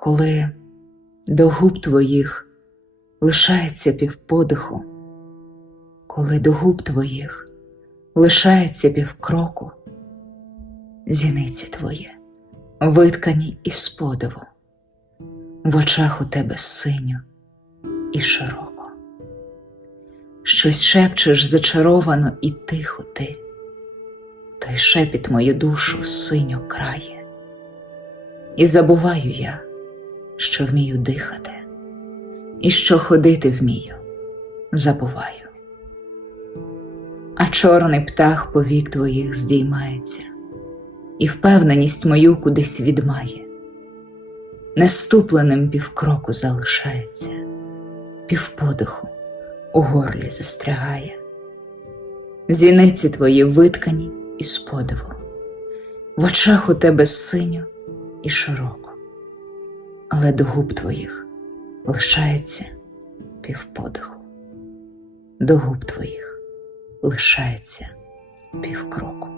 коли до губ твоїх лишається півподиху, коли до губ твоїх лишається півкроку, зіниці твої, виткані із подиву, в очах у тебе синьо і широко. Щось шепчеш зачаровано і тихо ти, той шепіт мою душу синьо крає, і забуваю я, що вмію дихати, і що ходити вмію, забуваю. А чорний птах повік твоїх здіймається, і впевненість мою кудись відмає, неступленим півкроку залишається, півподиху у горлі застрягає. Зіниці твої виткані із подиву, в очах у тебе синьо і широко, але до губ твоїх лишається півподиху, до губ твоїх лишається півкроку.